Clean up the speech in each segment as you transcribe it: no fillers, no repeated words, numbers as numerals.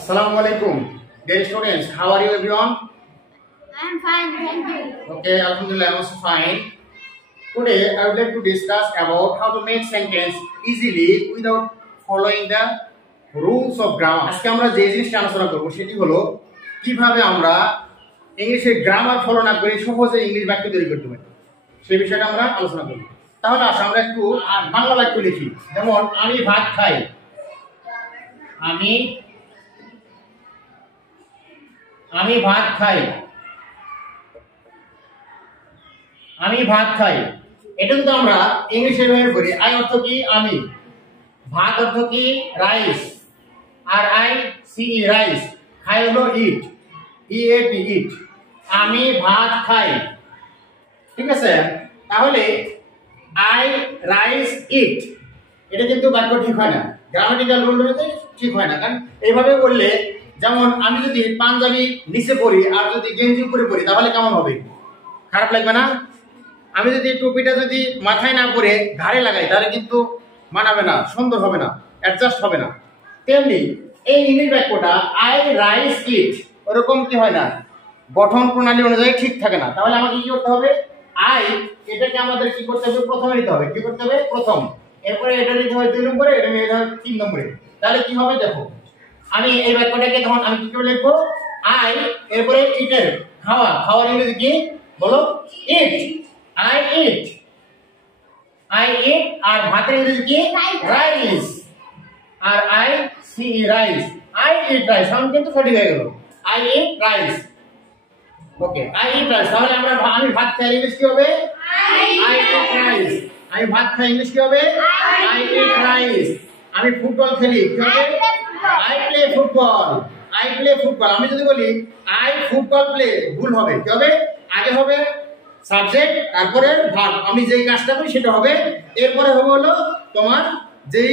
Assalamualaikum, dear students. How are you, everyone? I am fine, thank you. Okay, Alhamdulillah, I'm also fine. Today, I would like to discuss about how to make sentence easily without following the rules of grammar. আজকে আমরা যে জিনিসটা আলোচনা করব সেটি হলো কিভাবে আমরা ইংলিশে গ্রামার ফলো না করে সহজে ইংলিশ বাক্য তৈরি করতে পারি। সেই বিষয়টা আমরা আলোচনা করব। তাহলে আসলে আমরা একটু বাংলা বাক্য লিখি। যেমন আমি ভাত খাই। আমি ভাত খাই। আমি ভাত খাই। এটা যদি আমরা ইংলিশে ব্যবহার করি, আই অর্থ কি আমি, ভাত অর্থ কি rice, R I C E rice, খাই হলো ইট, ই এ টি ইট। আমি ভাত খাই, ঠিক আছে? তাহলে আই রাইস ইট, এটা কিন্তু বাক্য ঠিক হয় না, গ্রামাটিক্যাল রুল অনুযায়ী ঠিক হয় না। কারণ এইভাবে বললে, যেমন আমি যদি পাঞ্জাবি নিচে পরি আর যদি গেঞ্জি উপরে পরি তাহলে কেমন হবে? খারাপ লাগবে না? আমি যদি টুপিটা যদি মাথায় না পরে ঘাড়ে লাগাই তাহলে কিন্তু মানাবে না, সুন্দর হবে না, অ্যাডজাস্ট হবে না। তেমনি এই ইংলিশ বাক্যটা আই রাইস ইট ওরকম কি হয় না, গঠন প্রণালী অনুযায়ী ঠিক থাকে না। তাহলে আমাকে কি করতে হবে? আই এটাকে আমাদের কি করতে হবে? প্রথমে নিতে হবে। কি করতে হবে? প্রথম। এরপরে এটা নিতে হবে 2 নম্বরে, এটা নিতে হবে 3 নম্বরে। তাহলে কি হবে দেখো, আমি এই বাক্যটাকে তখন আমি কি করে লিখবো? আই এরপরে ইটের খাওয়া, খাওয়ার ইংরেজি কি বলো? ইট। I eat, I eat. আর ভাতের ইংরেজি কি? Rice. R I C rice, I eat rice. Sound কিন্তু সঠিক হয়ে গেল, I eat rice. Okay, I eat rice. তাহলে আমরা আমি ভাত খাই ইংলিশ কি হবে? I eat rice. আমি ভাত খাই ইংলিশ কি হবে? I eat rice. আমি ফুটবল খেলি কি হবে? I play football. I play football. আমি যদি বলি আই ফুটবল প্লে, ভুল হবে। কি হবে? আগে হবে সাবজেক্ট, তারপরে ভার্ব। আমি যেই কাজটা করি সেটা হবে, এরপরে হবে হলো তোমার যেই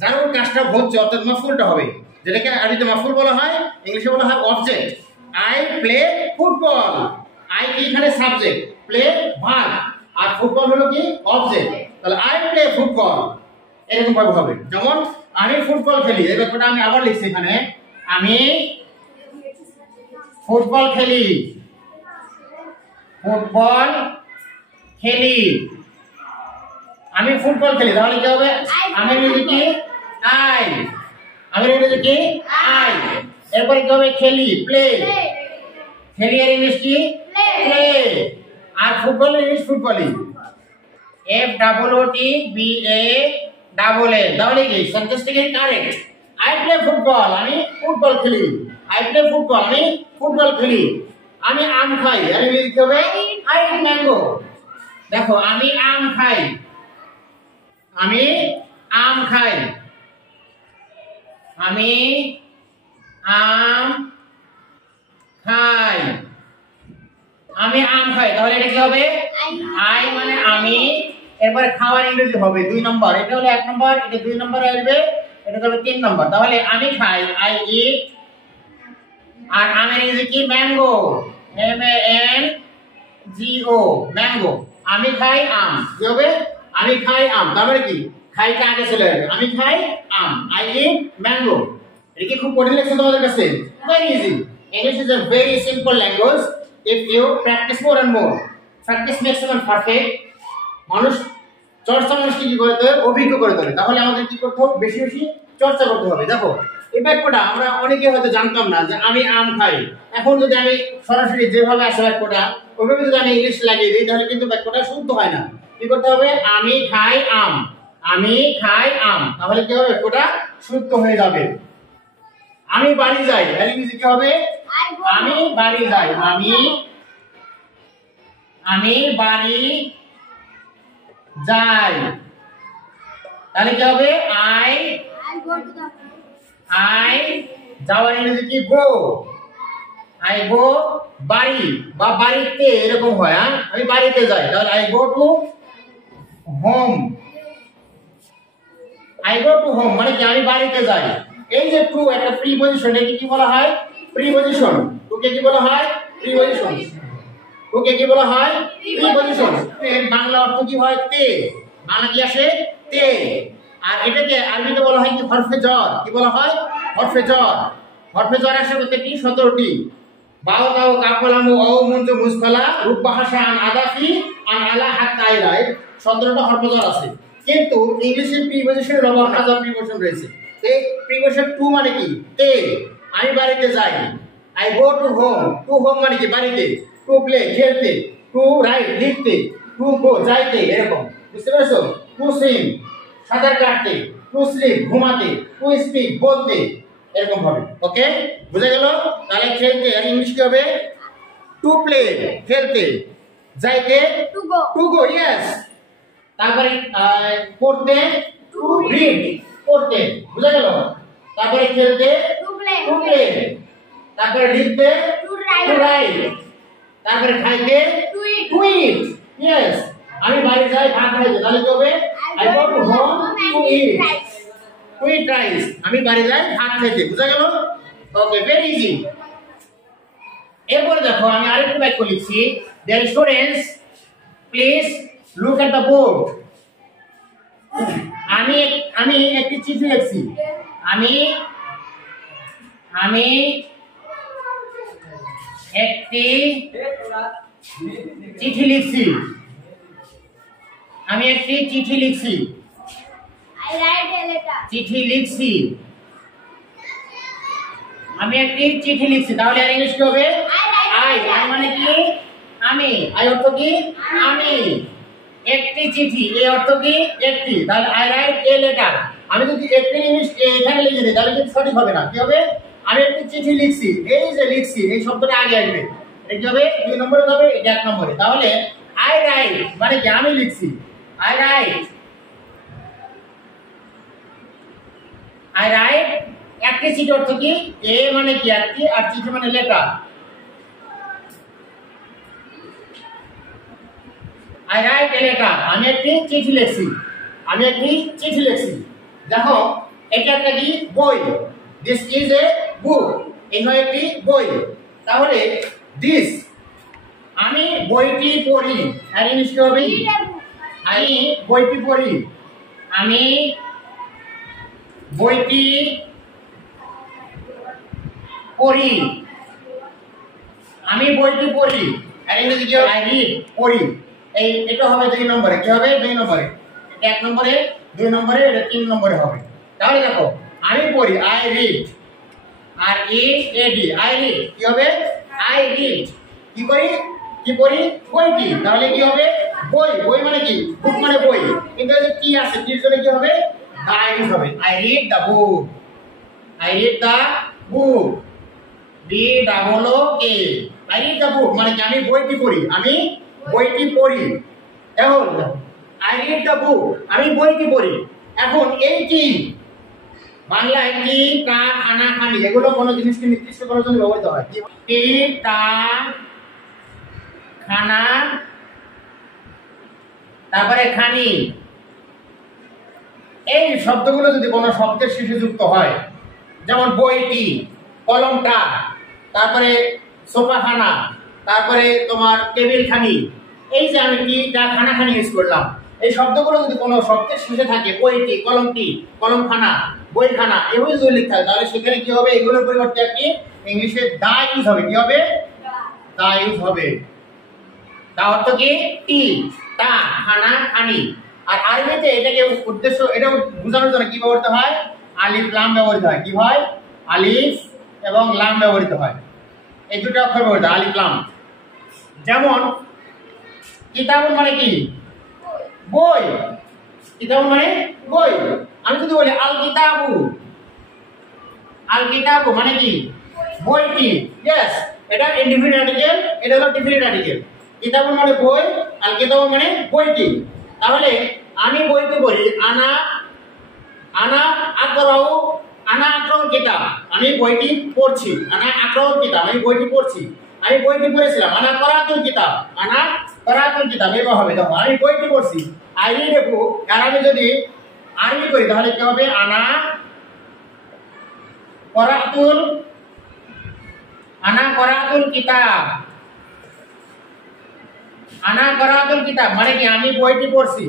যার কাজটা হচ্ছে অর্থাৎ মাফুলটা হবে, যেটাকে আরবিতে মাফুল বলা হয়, ইংলিশে বলা হয় object. I play football. I এখানে সাবজেক্ট, প্লে ভার্ব, আর ফুটবল হলো কি অবজেক্ট। তাহলে আই প্লে ফুটবল এরকম ভাবে হবে। যেমন আমি ফুটবল খেলি, এই ব্যাপারটা আমি আবার লিখছি এখানে, আমি ফুটবল খেলি। ফুটবল খেলি, আমি ফুটবল খেলি। তাহলে কি হবে? আমি ইংরেজি কি? আই। আমি ইংরেজি কি? আই। এরপরে কি হবে? খেলি, প্লে। খেলি এর ইংলিশ কি? প্লে। আর ফুটবল ইংলিশ ফুটবলই, F double O T B A double A. তাহলে কি সেন্টেন্সটা কি কারেক্ট? আই প্লে ফুটবল, আমি ফুটবল খেলি। আই প্লে ফুটবল, আমি ফুটবল খেলি। আমি আম খাই, আর ইংরেজি কি হবে? I eat mango. দেখো, আমি আম খাই, আমি আম খাই, আমি আম খাই, আমি আম খাই। তাহলে এটা কি হবে? আই মানে আমি, এরপরে খাওয়ার ইংরেজি হবে 2 নম্বর। এটা হলো 1 নম্বর, এটা 2 নম্বর আসবে, এটা হবে 3 নম্বর। তাহলে আমি খাই, আই ইট। আর আমের ইংরেজি কি? Mango, M A N G O, mango. আমি খাই আম, কি হবে? আমি খাই আম। তারপরে কি খাইটা আগে চলে যাবে, আমি খাই আম, আই ইট ম্যাঙ্গো। এটা কি খুব কঠিন লাগছে তোমাদের কাছে? Very easy. English is a very simple language if you practice more and more. Practice makes one perfect. মানুষ চর্চা মানুষকে কি করতে হবে? অভিজ্ঞ করে তোলে। তাহলে আমাদের কি করতে হবে? বেশি বেশি চর্চা করতে হবে। দেখো, এই বাক্যটা আমরা অনেকে হয়তো জানতাম না যে আমি আম খাই। এখন যদি আমি সরাসরি যেভাবে আসে বাক্যটা ওইভাবে যদি আমি ইংলিশ লাগিয়ে দিই তাহলে কিন্তু বাক্যটা শুদ্ধ হয় না। কি করতে হবে? আমি খাই আম, আমি খাই আম। তাহলে কি হবে? বাক্যটা শুদ্ধ হয়ে যাবে। আমি বাড়ি যাই, আর ইংরেজি কি হবে? আমি বাড়ি যাই, আমি বাড়ি যাই। তাহলে কি হবে? আই যাওয়ার ইংরেজি কি? গো। আই গো বাড়ি বা বাড়িতে এরকম হয়। আমি বাড়িতে যাই, তাহলে I go to home. I go to home মানে কি? আমি বাড়িতে যাই। এই যে টু একটা প্রিপজিশন, একে কি বলা হয়? প্রিপজিশন। টুকে কি বলা হয়? প্রিপজিশন। টুকে কি বলা হয়? প্রিপজিশন। এর বাংলা অর্থ কি হয়? তে। বাংলা কি আসে? তে। আর এটাকে আরবিতে বলা হয় কি? হরফে জ্বর। কি বলা হয়? হরফে জ্বর। হরফে জ্বর আসে কতটি? 17টি। বাও তাও কাফলামু ও মুনজু মুসফালা রূপ ভাষা আন আদাফি আন আলা হাত্তা আইরাই 17টা হরফে জ্বর আছে। কিন্তু ইংলিশে প্রিপোজিশনের ব্যবহার হাজার প্রিপোজিশন রয়েছে। এই প্রিপোজিশন টু মানে কি? এ, আমি বাড়িতে যাই। I go to home. To home মানে কি? বাড়িতে। টু প্লে খেলতে। টু রাইট লিখতে। টু গো যাইতে, এরকম। বুঝতে পেরেছো? টু সুইম সাঁতার কাটতে। টু স্লিপ ঘুমাতে। টু স্পিক বলতে, এরকম হবে। ওকে, বুঝা গেল? তাহলে খেলতে আর ইংলিশ কি হবে? টু প্লে খেলতে, যাইতে টু গো ইয়েস, তারপরে পড়তে টু রিড পড়তে, বুঝা গেল? তারপরে খেলতে টু প্লে, তারপরে লিখতে টু রাইট, তারপরে খাইতে টু ইট ইয়েস। আমি বাইরে যাই ভাত খাইতে, তাহলে কি হবে? I go to home to eat rice. আমি বাড়ি যাই ভাত খাইতে, বুঝা গেল? Okay, very easy. এরপরে দেখো আমি আরেকটু বাক্য লিখছি। Dear students please look at the board. আমি একটি চিঠি লিখছি। আমি একটি চিঠি লিখছি। আমি একটি চিঠি লিখছি। I write a letter. চিঠি লিখছি। আমি একটি চিঠি লিখছি, তাহলে আর ইংলিশ কি হবে? আই মানে কি? আমি। আই অর্থ কি? আমি। একটি চিঠি, এ অর্থ কি? একটি, তাহলে আই রাইট এ লেটার। আমি যদি একটি ইংলিশ এখানে লিখে দিই তাহলে কিন্তু সঠিক হবে না। কি হবে? আমি একটি চিঠি লিখছি, এই যে লিখছি এই শব্দটা আগে আসবে। এটা কি হবে? 2 নম্বরে হবে, এটা 1 নম্বরে। তাহলে আই রাইট মানে কি? আমি লিখছি। আই রাইট একটি চিঠি অর্থ কি? এ মানে কি? একটি, আর চিঠি মানে letter. I write a letter, আমি একটি চিঠি লিখছি। আমি একটি চিঠি লিখছি। দেখো এটা একটা কি? বই। দিস ইজ এ বুক। এটা একটি বই। তাহলে দিস, আমি বইটি পড়ি, আর ইংলিশ কি হবে? আমি বইটি পড়ি। আমি বইটি পড়ি। আমি বইটি পড়ি, আর ইংরেজি কি হবে? আই রিড পড়ি। এটা হবে 2 নম্বরে। কি হবে? 2 নম্বরে। এটা 1 নম্বরে, 2 নম্বরে, এটা 3 নম্বরে হবে। তাহলে দেখো আমি পড়ি আই রিড, আর এডি আই রিড কি হবে? I read. কি করি? কি পড়ি? বইটি। তাহলে কি হবে? বই। বই মানে কি? বুক মানে বই। কিন্তু কি আছে? কির জন্য কি হবে? দা ইউজ হবে। I read the book. I read the book. B double O K. I read the book মানে কি? আমি বইটি পড়ি। আমি বইটি পড়ি। এখন আই রিড দা বুক, আমি বইটি পড়ি। এখন এই কি বাংলায় কি, কা, খানা, খানি, এগুলো কোনো জিনিসকে নির্দিষ্ট করার জন্য ব্যবহৃত হয়। কি, টা, খানা, তারপরে খানি, এই শব্দগুলো যদি কোনো শব্দের শেষে যুক্ত হয়, যেমন বইটি, কলমটা, তারপরে সোফাখানা, তারপরে তোমার টেবিল খানি, এই যে আমি কি, টা, খানা, খানি ইউজ করলাম, এই শব্দগুলো যদি কোনো শব্দের শেষে থাকে, বইটি, কলমটি, কলমখানা, বইখানা, এভাবে যদি লিখতে হয়, তাহলে সেখানে কি হবে? এগুলোর পরিবর্তে একটি ইংলিশে দা ইউজ হবে। কি হবে? দা ইউজ হবে। দা অর্থ কি? টি, টা, খানা, খানি। আর আরবিতে এটাকে উদ্দেশ্য, এটা বোঝানোর জন্য কি ব্যবহৃত হয়? আলিফ লাম ব্যবহৃত হয়। কি হয়? আলিফ এবং লাম ব্যবহৃত হয়। এই দুটো অক্ষর ব্যবহৃত, আলিফ লাম। যেমন কিতাবুন মানে কি? বই। কিতাবুন মানে বই। আমি যদি বলি আল কিতাবু, আল কিতাবু মানে কি? বইটি। ইয়েস, এটা ইনডিফিনিট আর্টিকেল, এটা হলো ডিফিনিট আর্টিকেল। কিতাবুন মানে বই, আল কিতাবু মানে বইটি। তাহলে আমি বইটি পড়ি, আনা আকরাউ, আনা আকরাউ কিতাব, আমি বইটি পড়ছি। আনা আকরাউ কিতাব, আমি বইটি পড়ছি। আমি বইটি পড়েছিলাম, আনা করাতুল কিতাব, আনা করাতুল কিতাব, এভাবে হবে। দেখো আমি বইটি পড়ছি, আই রিড এ বুক। আর আমি যদি আরবি করি তাহলে কি হবে? আনা করাতুল কিতাব, আনা করাতুল কিতাব মানে কি? আমি বইটি পড়ছি।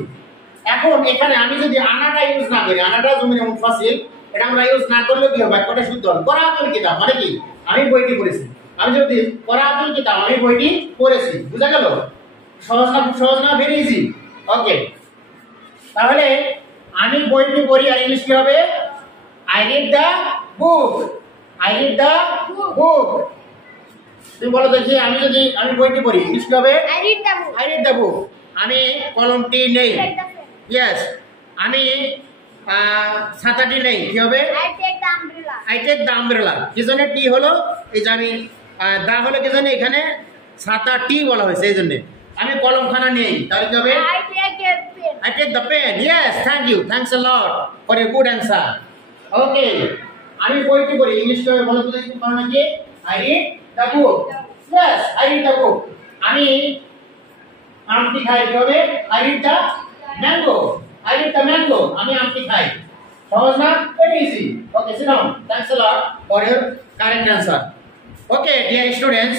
এখন এখানে আমি যদি আনাটা ইউজ না করি, আনাটা জমির মুনফাসিল, এটা আমরা ইউজ না করলে কি হবে বাক্যটা শুদ্ধ হবে করাতুল কিতাব মানে কি আমি বইটি পড়েছি আমি যদি করাতুল কিতাব আমি বইটি পড়েছি বুঝা গেল সহজ না খুব সহজ না ভেরি ইজি ওকে তাহলে আমি বইটি পড়ি আর ইংলিশ কি হবে I read the book I read the book তুমি বলো দেখি আমি বইটি পড়ি ইংলিশ কি হবে I read the book. I read the book আমি কলমটি নেই Take the pen. ইয়েস আমি ছাতাটি নেই কি হবে I take the umbrella. I take the umbrella কি জন্য টি হলো এই যে আমি দা হলো কি জন্য এখানে ছাতা টি বলা হয়েছে এই জন্য আমি কলমখানা নেই তাহলে কি হবে I take a pen. I take the pen. Yes, thank you. Thanks a lot for your good answer. Okay. আমি বইটি পড়ি ইংলিশ করে বলো তো দেখি পারো নাকি I read the book. Yes, I read the book. আমি আমটি খাই কি হবে I read the mango. I read the mango. আমি আমটি খাই সহজ না very easy. Okay, sit down. Thanks a lot for your correct answer. Okay, dear students,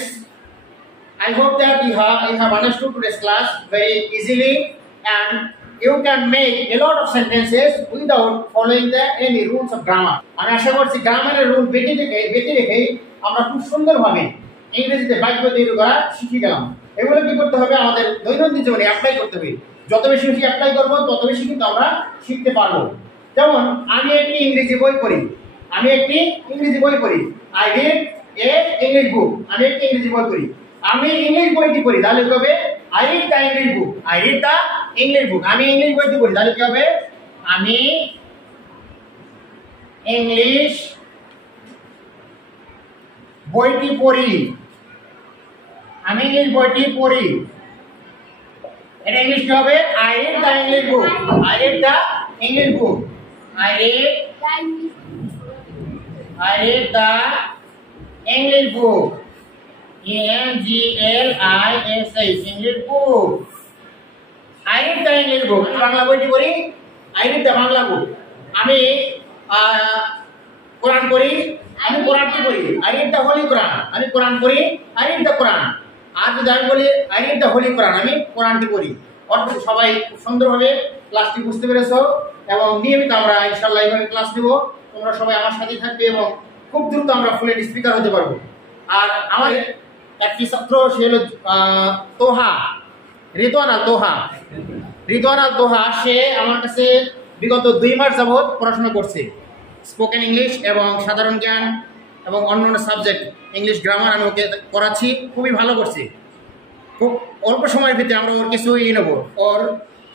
I hope that you have understood today's class very easily and you can make a lot of sentences without following any rules of grammar. আমি আশা করছি গ্রামারের rule বেঁধে রেখে আমরা খুব সুন্দরভাবে ইংরেজিতে বাক্য তৈরি করা শিখে গেলাম এগুলো কি করতে হবে আমাদের দৈনন্দিন জীবনে অ্যাপ্লাই করতে হবে যত বেশি অ্যাপ্লাই করব তত বেশি কিন্তু আমরা শিখতে পারবো যেমন আমি একটি ইংরেজি বই পড়ি I read a English book আমি একটি ইংরেজি বই পড়ি আমি ইংলিশ বইটি পড়ি তাহলে কি হবে I read the English book আমি ইংলিশ বইটি পড়ি তাহলে কি হবে আমি ইংলিশ বইটি পড়ি এটা ইংলিশ কি হবে I read the English book I read the English book I read the English book ENGLISH English book I read the English book Bangla বইটি পড়ি I read the Bangla book আমি কোরআন পড়ি আমি কোরআনটি পড়ি I read the holy Quran আমি কোরআন পড়ি I read the Quran আর যদি আমি বলি I read the holy Quran আমি কোরআনটি পড়ি অর্থাৎ সবাই খুব সুন্দরভাবে ক্লাসটি বুঝতে পেরেছো এবং নিয়মিত আমরা ইনশাআল্লাহ এইভাবে ক্লাস দেব তোমরা সবাই আমার সাথেই থাকবে এবং খুব দ্রুত আমরা ফ্লুয়েন্ট স্পিকার হতে পারবো আর আমার একটি ছাত্র সে হলো রিদওয়ানা তোহা সে আমার কাছে বিগত 2 মাস যাবত পড়াশোনা করছে স্পোকেন ইংলিশ এবং সাধারণ জ্ঞান এবং অন্যান্য সাবজেক্ট ইংলিশ গ্রামার আমি ওকে করাচ্ছি খুবই ভালো করছে খুব অল্প সময়ের ভিতরে আমরা ওর কিছু নেব ওর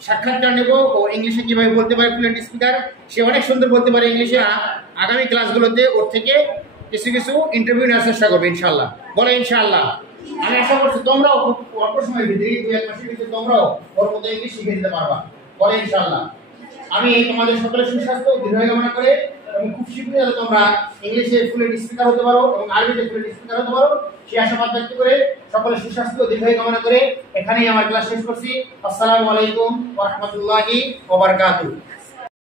সাক্ষাৎকার নেব ও ইংলিশে কীভাবে বলতে পারে ফ্লুয়েন্ট স্পিকার সে অনেক সুন্দর বলতে পারে ইংলিশে আগামী ক্লাসগুলোতে ওর থেকে কিছু ইন্টারভিউ নেওয়ার চেষ্টা করবে ইনশাআল্লাহ বলে ইনশাআল্লাহ আমি আশা করছি তোমরাও খুব অল্প সময়ের ভিতরে 2-1 মাসের ভিতরে তোমরাও ওর মতো ইংলিশ শিখে দিতে পারবা বলে ইনশাআল্লাহ আমি তোমাদের সকলের সুস্বাস্থ্য দীর্ঘায়ু কামনা করে এবং খুব শীঘ্রই যাতে তোমরা ইংলিশে ফ্লুয়েন্ট স্পিকার হতে পারো এবং আরবিতে ফ্লুয়েন্ট স্পিকার হতে পারো সেই আশাবাদ ব্যক্ত করে সকলের সুস্বাস্থ্য দীর্ঘায়ু কামনা করে এখানেই আমার ক্লাস শেষ করছি আসসালামু আলাইকুম ওয়া রাহমাতুল্লাহি ওয়া বারাকাতুহু